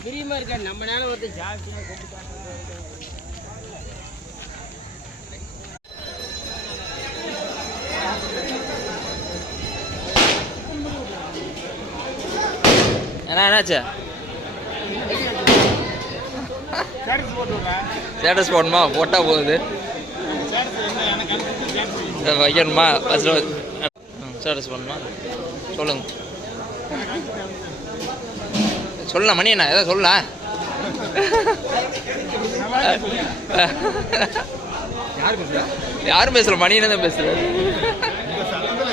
பிரியமா இருக்கா நம்ம நேரம் வந்து ஜாஸ்தியா என்னாச்சு ஸ்டேட்டஸ் போடணுமா போட்டால் போகுது வைக்கணுமா ஃபஸ்ட்டு ஸ்டேட்டஸ் பண்ணணுமா சொல்லுங்க சொல்லலாம் மணி என்ன ஏதோ சொல்லலாம் யாரும் பேசல மணி என்ன தான் பேசுகிறேன்